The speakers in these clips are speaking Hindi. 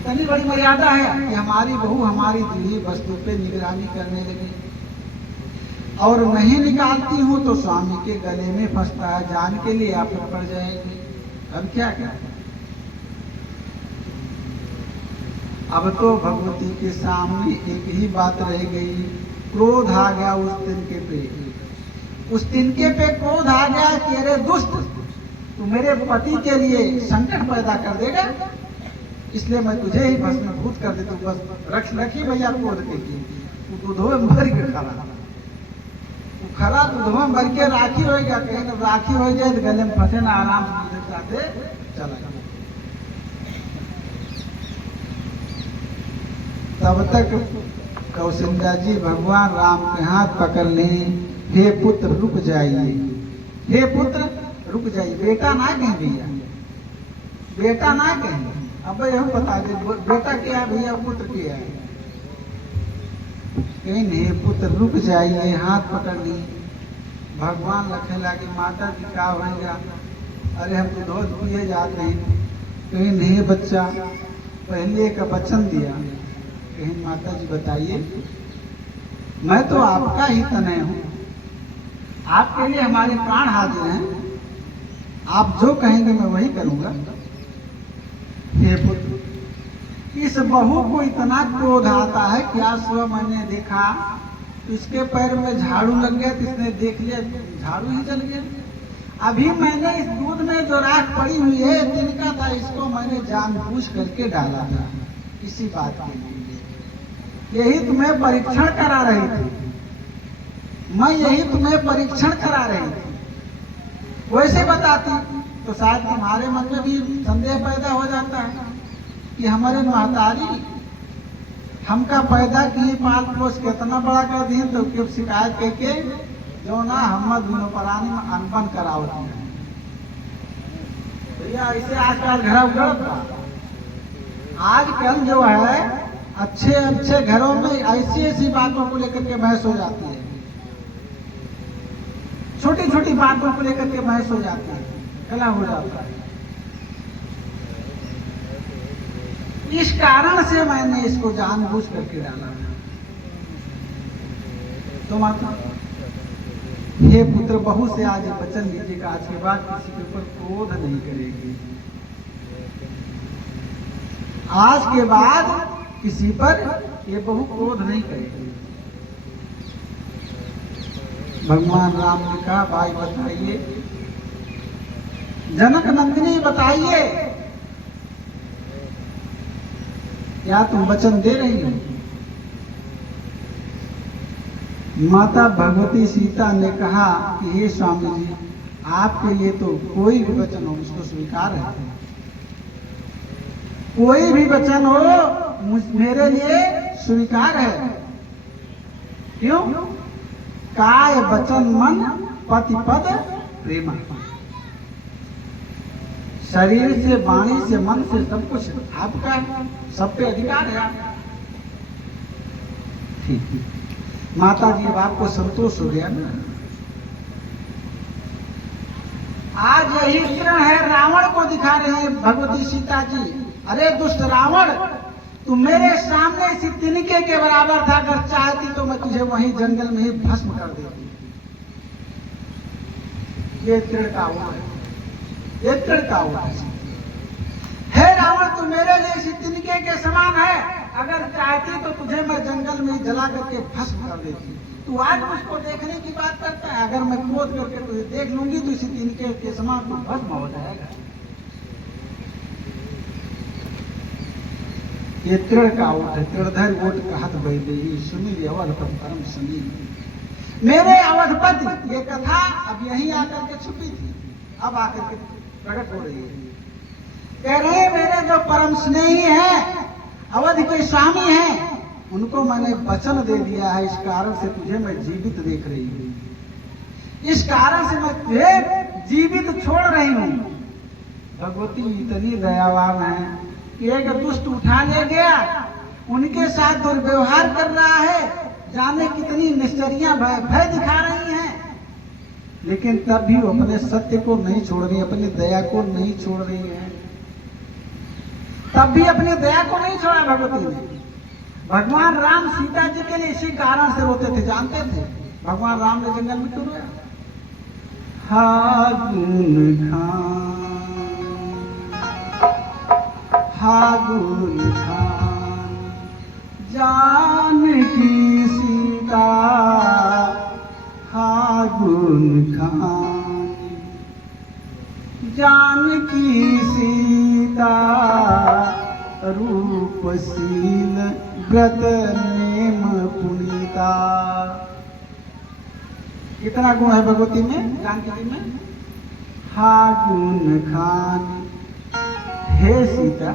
इतनी बड़ी मर्यादा है कि हमारी बहू हमारी दी वस्तु पे निगरानी करने लगी और नहीं निकालती हूँ तो स्वामी के गले में फंसता है, जान के लिए आफत पड़ जाएगी। अब क्या करें? अब तो भगवती के सामने एक ही बात रह गई, क्रोध आ गया उस तिनके पे। उस तिनके पे क्रोध आ गया कि अरे दुष्ट, तू मेरे पति के लिए संकट पैदा कर देगा, इसलिए मैं तुझे ही भस्मीभूत कर देता हूँ। बस रखी भैया क्रोध के की, तू दूधो में भर के खरा दूधो में भर के राखी हो गया, कहीं ना राखी हो जाए तो गले में फंसे ना, आराम से दूध चाहते चला गया। तब तक कौशल्या जी भगवान राम के हाथ पकड़ ले, हे पुत्र रुक जाइए, हे पुत्र रुक जाइए। बेटा ना कहें भैया, बेटा ना कहें, अब हम बता दे बेटा क्या है भैया, पुत्र क्या है। कहीं नहीं, पुत्र रुक जाइए, हाथ पकड़ ली। भगवान लखे लागे माता जी क्या होगा, अरे हम तो दूध पिए जाते हैं। कहीं नहीं बच्चा, पहले का वचन दिया। कहीं माता जी बताइए, मैं तो आपका ही तनय हूं, आपके लिए हमारे प्राण हाजिर हैं, आप जो कहेंगे मैं वही करूंगा। हे पुत्र, इस बहू को इतना क्रोध आता है कि आज सुबह मैंने देखा तो इसके पैर में झाड़ू लग गया, तो इसने देख लिया झाड़ू ही जल गया। अभी मैंने इस दूध में जो राख पड़ी हुई है तिनका था, इसको मैंने जानबूझ करके डाला था इसी बात के लिए। यही तुम्हें परीक्षण करा रही थी, मैं यही तुम्हें परीक्षण करा रही थी। वैसे बताती तो शायद तुम्हारे मन में भी संदेह पैदा हो जाता है कि हमारे महतारी हमका पैदा किए, पाल पोस के इतना बड़ा कर दिए, तो क्यों शिकायत करके जो ना हम दोनों परानी में अनबन करावती है। भैया ऐसे आजकल घर उगड़ता, आजकल जो है अच्छे अच्छे घरों में ऐसी ऐसी बातों को लेकर के बहस हो जाती है, छोटी छोटी बातों को लेकर के बहस हो जाती है, गला हो जाता है। इस कारण से मैंने इसको जानबूझ करके डाला। तो माता, हे पुत्र, बहू से आज वचन लीजिएगा, आज के बाद किसी के ऊपर क्रोध नहीं करेगी। आज के बाद किसी पर ये बहू क्रोध नहीं करेगी। भगवान राम ने कहा, भाई बताइए, जनक नंदिनी बताइए, क्या तुम वचन दे रही हो? माता भगवती सीता ने कहा कि हे स्वामी जी, आपके लिए तो कोई भी वचन हो उसको स्वीकार है, कोई भी वचन हो मेरे लिए स्वीकार है। क्यों? काय वचन मन पति पद प्रेमा, शरीर से, वाणी से, मन से, सब कुछ आपका, सब पे अधिकार है आपका। ठीक, माता जी अब आपको संतोष हो गया ना। आज यही किरण है रावण को दिखा रही है भगवती सीता जी। अरे दुष्ट रावण, तू मेरे सामने इसी तिनके के बराबर था, अगर चाहती तो मैं तुझे वहीं जंगल में ही भस्म कर देती। ये तिड़का हुआ है, ये तिड़का हुआ है। हे रावण, तू मेरे लिए इसी तिनके के समान है, अगर चाहती तो तुझे मैं जंगल में जला करके भस्म कर देती। तू आज मुझको देखने की बात करता है, अगर मैं क्रोध करके तुझे देख लूंगी तो इसी तिनके के समान तू भस्म हो जाएगा। ये तृण का ओट है, तृणधर ओट कहत वैदेही, सुनी अवधपति परम सनी। मेरे अवधपति, ये कथा अब यहीं आकर के छुपी थी, अब आकर के प्रकट हो रही है। कह रहे मेरे जो परम स्नेही हैं, अवध के स्वामी हैं, उनको मैंने वचन दे दिया है, इस कारण से तुझे मैं जीवित देख रही हूं, इस कारण से मैं तुझे जीवित छोड़ रही हूं। भगवती इतनी दयावान है कि एक दुष्ट उठा ले गया, उनके साथ दुर्व्यवहार कर रहा है, जाने कितनी निश्चरियां भय दिखा रही हैं, लेकिन तब भी वो अपने सत्य को नहीं छोड़ रही, अपनी दया को नहीं छोड़ रही है। तब भी अपनी दया को नहीं छोड़ा भगवती ने। भगवान राम सीता जी के लिए इसी कारण से रोते थे, जानते थे भगवान राम ने जंगल में क्यों रोया? हागुन खान जानकी सीता, हागुन खान जानकी सीता, रूपशील व्रत नेम पुनीता। कितना गुण है भगवती में, जानकी जी में? हागुन खान, हे सीता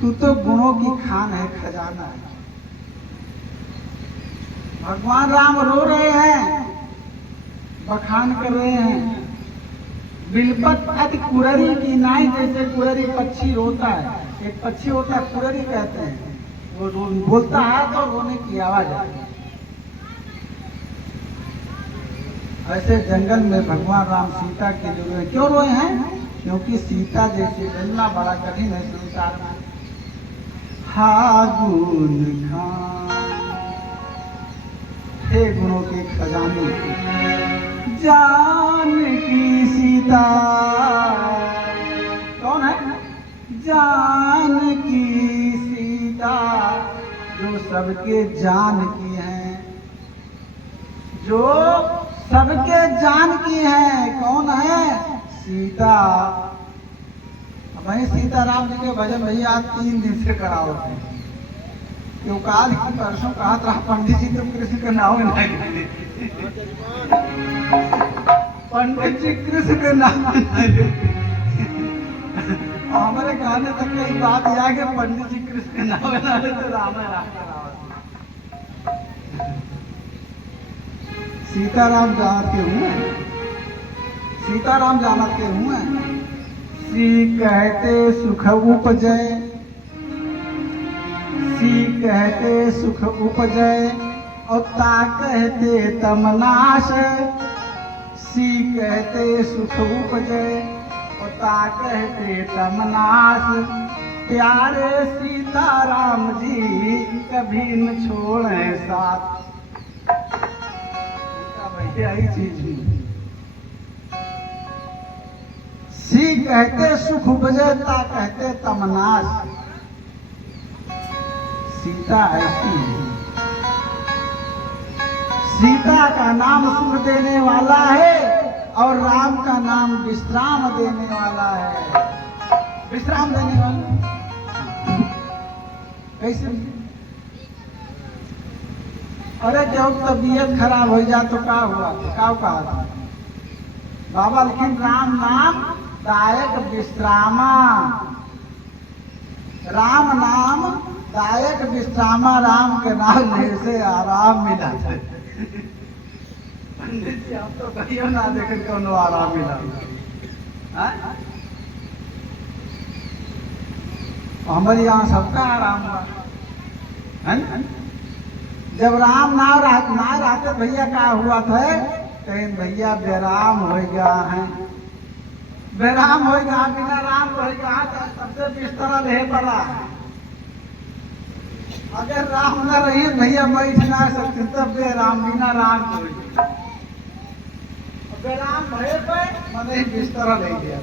तू तो गुणों की खान है, खजाना है। भगवान राम रो रहे हैं, बखान कर रहे हैं। बिलपत अति कुररी की नाई, जैसे कुररी पक्षी रोता है, एक पक्षी होता है कुररी कहते हैं, वो बोलता है तो रोने की आवाज आती है। ऐसे जंगल में भगवान राम सीता के लिए रोए। क्यों रोए हैं? क्योंकि सीता जैसे मिलना बड़ा कठिन है संसार में। हागुन खान, हे गुणों के खजाने जानकी सीता। कौन है? जानकी सीता, जो सबके जान की हैं, जो सबके जान की है। कौन है? सीता। वही सीताराम जी के भजन भैया 3 दिन से कराओ थे, क्यों काल की परसों कहा था पंडित जी तुम कृष्ण के नाम नहीं लेते, पंडित जी कृष्ण के नाम नहीं लेते। हमारे गाने तक में बात यह कि पंडित जी कृष्ण के नाम ना लेते, राम कराओ। सीताराम जानते हुए, सीताराम जानते हुए, सी कहते सुख उपजय, सी कहते सुख उपजय, और ता कहते तमनाश। सी कहते सुख उपजय, और ता कहते तमनाश। प्यारे सीताराम जी कभी न छोड़े साथ। यही चीज हुई। सी कहते सुख उपजय, ता कहते तमनाश। सीता ऐसी है। सीता का नाम सुख देने वाला है, और राम का नाम विश्राम देने वाला है। विश्राम देने वाला कैसे? अरे जब तबीयत खराब हो जा तो क्या हुआ? क्या कहा था बाबा? लेकिन राम नाम दायक विश्रामा, राम नाम दायक विश्रामा। राम के नाम लेने से आराम मिला है। पंडित जी आप तो कहियो ना देखे कौन आराम मिला। हमारे यहाँ सबका आराम हुआ है। जब राम ना रहते भैया क्या हुआ था? कहीं भैया बेराम हो गया है, बेराम हो गया, बिना राम हो गया, सबसे बिस्तर ले पड़ा। अगर राम न रही भैया बैठ ना सकते, तब बेराम बिना राम हो गया। बेराम भय पे मैंने बिस्तर ले गया।